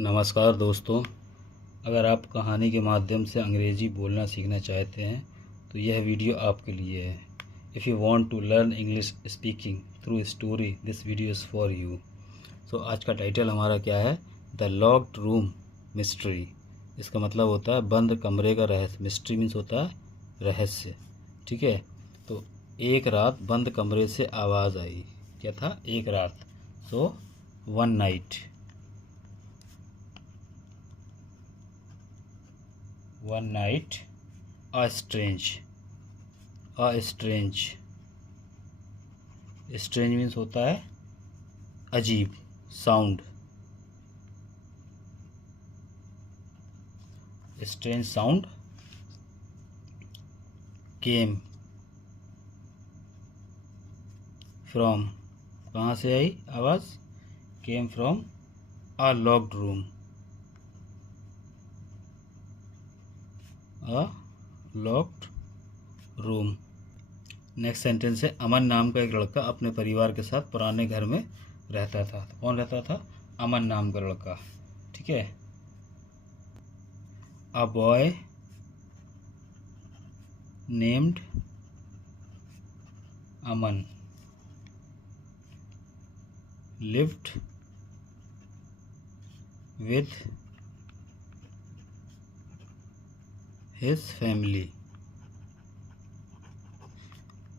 नमस्कार दोस्तों। अगर आप कहानी के माध्यम से अंग्रेज़ी बोलना सीखना चाहते हैं तो यह वीडियो आपके लिए है। If you want to learn English speaking through story, this video is for you. So आज का टाइटल हमारा क्या है? The locked room mystery. इसका मतलब होता है बंद कमरे का रहस्य। मिस्ट्री मीन्स होता है रहस्य, ठीक है। तो एक रात बंद कमरे से आवाज़ आई। क्या था? एक रात। So one night. One night, a strange means होता है अजीब, sound. Strange sound came from, कहाँ से आई आवाज़? Came from a locked room. A locked room. Next sentence है, अमन नाम का एक लड़का अपने परिवार के साथ पुराने घर में रहता था। तो कौन रहता था? अमन नाम का लड़का, ठीक है। A boy named Aman lived with his family.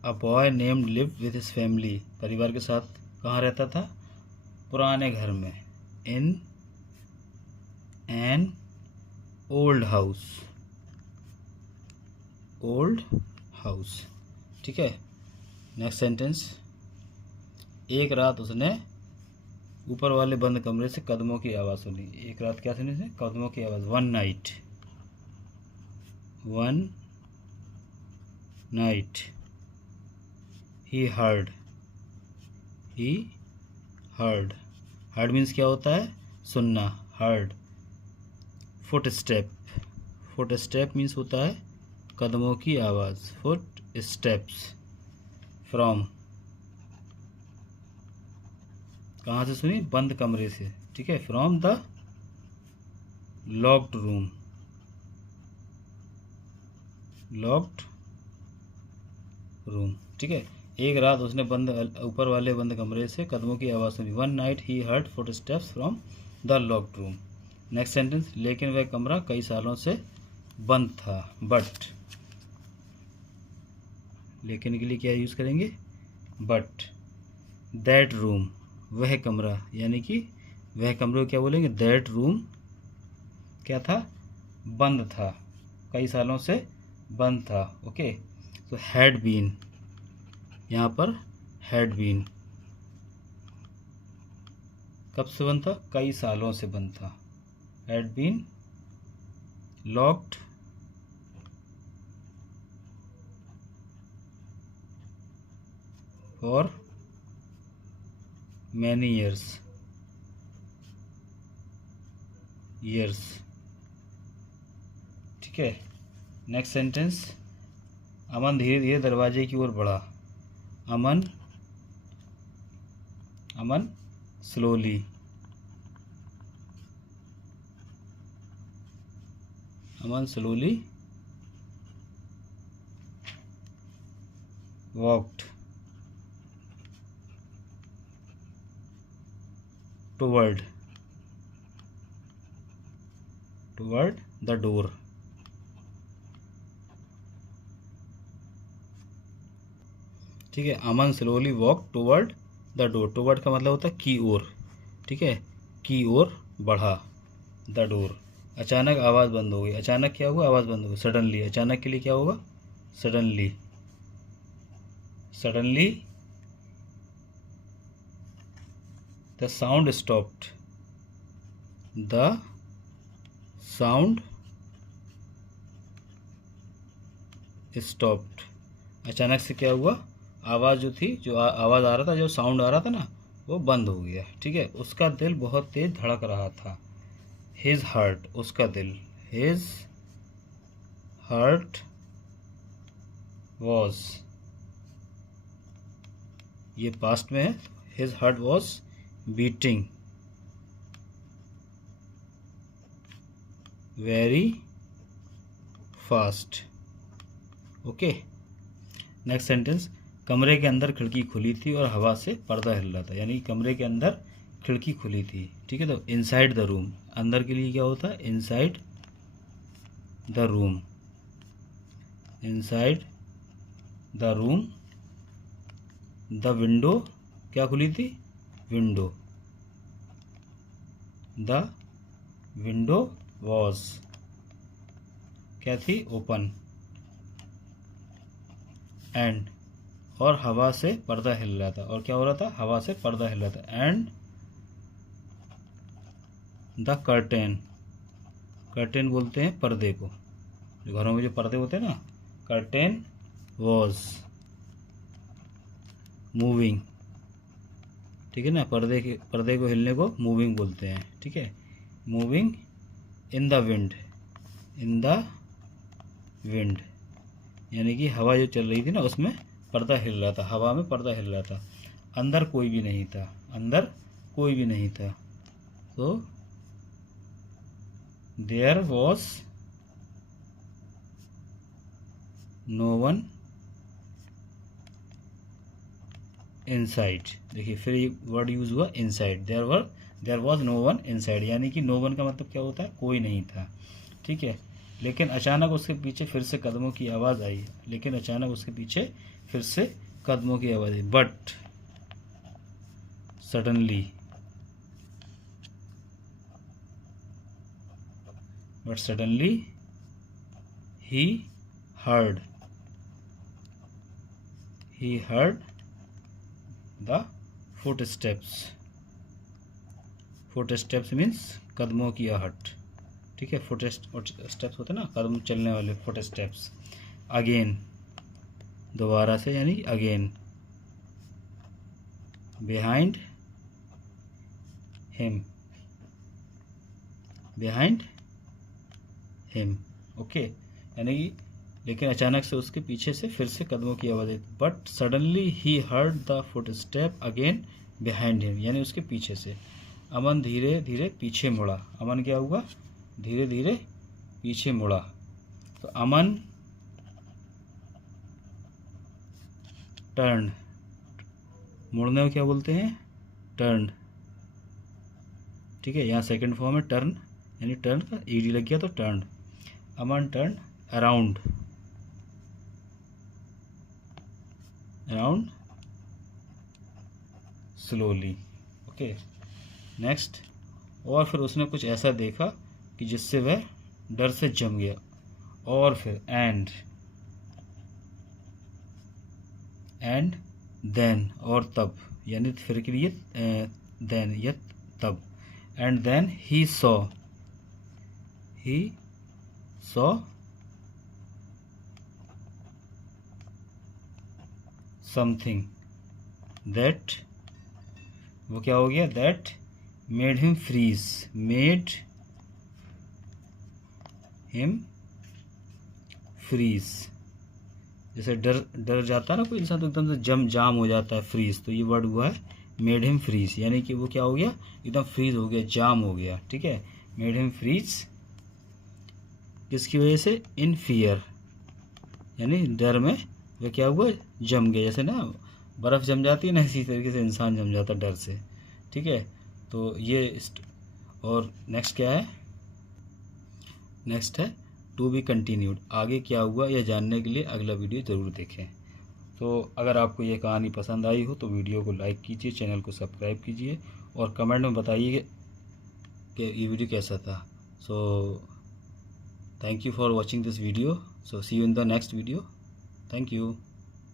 A boy named lived with his family. परिवार के साथ कहाँ रहता था? पुराने घर में। In an old house. Old house, ठीक है। नेक्स्ट सेंटेंस, एक रात उसने ऊपर वाले बंद कमरे से कदमों की आवाज़ सुनी। एक रात क्या सुनी उसने? कदमों की आवाज़। One night he heard heard means क्या होता है? सुनना। हर्ड। फुट स्टेप मीन्स होता है कदमों की आवाज़। Foot steps. फ्रॉम, कहाँ से सुनी? बंद कमरे से, ठीक है। From the locked room. ठीक है। एक रात उसने ऊपर वाले बंद कमरे से कदमों की आवाज़ सुनी। One night he heard foot steps from the locked room. Next sentence, लेकिन वह कमरा कई सालों से बंद था। बट, लेकिन के लिए क्या यूज़ करेंगे? बट दैट रूम, वह कमरा, यानी कि वह कमरे को क्या बोलेंगे? दैट रूम क्या था? बंद था, कई सालों से बंद था। ओके। तो हैड बीन, यहाँ पर हैड बीन कब से बंद था? कई सालों से बंद था। Had been locked for many years. ठीक है। नेक्स्ट सेंटेंस, अमन धीरे धीरे दरवाजे की ओर बढ़ा। Aman slowly walked toward the door. ठीक है। Aman slowly walk toward the door. Toward का मतलब होता है की ओर, ठीक है। की ओर बढ़ा। The door. अचानक आवाज़ बंद हो गई। अचानक क्या हुआ? आवाज़ बंद हो गई। सडनली, अचानक के लिए क्या होगा? Suddenly the sound stopped. अचानक से क्या हुआ? आवाज़ जो थी, जो आवाज़ आ रहा था, जो साउंड आ रहा था ना, वो बंद हो गया, ठीक है। उसका दिल बहुत तेज धड़क रहा था। हिज हार्ट, उसका दिल। हिज हार्ट वॉज, ये पास्ट में है। His heart was beating very fast. Okay, next sentence, कमरे के अंदर खिड़की खुली थी और हवा से पर्दा हिल रहा था। यानी कमरे के अंदर खिड़की खुली थी, ठीक है। तो इनसाइड द रूम, अंदर के लिए क्या होता है, inside the room, inside the room. The window, क्या खुली थी, विंडो, द विंडो वॉज, क्या थी, ओपन। एंड, और हवा से पर्दा हिल रहा था, और क्या हो रहा था, हवा से पर्दा हिल रहा था। एंड द कर्टेन, कर्टेन बोलते हैं पर्दे को, जो घरों में जो पर्दे होते हैं ना, कर्टेन वॉज मूविंग, ठीक है ना। पर्दे को हिलने को मूविंग बोलते हैं, ठीक है। Moving in the wind, in the wind, यानी कि हवा जो चल रही थी ना उसमें पर्दा हिल रहा था, हवा में पर्दा हिल रहा था। अंदर कोई भी नहीं था, अंदर कोई भी नहीं था। तो there was no one inside. देखिए फिर ये वर्ड यूज हुआ inside, there was no one inside, यानी कि नो वन का मतलब क्या होता है, कोई नहीं था, ठीक है। लेकिन अचानक उसके पीछे फिर से कदमों की आवाज़ आई, लेकिन अचानक उसके पीछे फिर से कदमों की आवाज़ आई। But suddenly, he heard the footsteps, footsteps means कदमों की आहट, ठीक है। फुटस्टेप्स होते हैं ना, कदम चलने वाले, फुटस्टेप्स। अगेन, दोबारा से, यानी again. Behind him, behind him, okay. यानी कि लेकिन अचानक से उसके पीछे से फिर से कदमों की आवाज़ आई। But suddenly he heard the footstep again behind him, यानी उसके पीछे से। अमन धीरे धीरे पीछे मुड़ा, अमन क्या हुआ, धीरे धीरे पीछे मुड़ा। तो अमन टर्न, मुड़ने को क्या बोलते हैं, टर्न, ठीक है। यहाँ सेकंड फॉर्म है टर्न, यानी टर्न का ईडी लग गया तो turn. Aman turn around, around slowly, okay. Next, और फिर उसने कुछ ऐसा देखा कि जिससे वह डर से जम गया। और फिर एंड देन, और तब, यानी फिर के लिए देन या तब। And then he saw something that, वो क्या हो गया, that made him freeze, made him freeze. जैसे डर जाता है ना कोई इंसान तो एकदम से जाम हो जाता है, फ्रीज। तो ये वर्ड हुआ है मेड हिम फ्रीज, यानी कि वो क्या हो गया, एकदम फ्रीज हो गया, जाम हो गया, ठीक है। मेड हिम फ्रीज, किसकी वजह से, इन फियर, यानी डर में वह क्या हुआ, जम गया। जैसे ना बर्फ़ जम जाती है ना, इसी तरीके से इंसान जम जाता है डर से, ठीक है। तो ये और नेक्स्ट क्या है, नेक्स्ट है टू बी कंटिन्यूड। आगे क्या हुआ यह जानने के लिए अगला वीडियो ज़रूर देखें। तो अगर आपको ये कहानी पसंद आई हो तो वीडियो को लाइक कीजिए, चैनल को सब्सक्राइब कीजिए और कमेंट में बताइए कि ये वीडियो कैसा था। So thank you for watching this video. So see you in the next video. Thank you.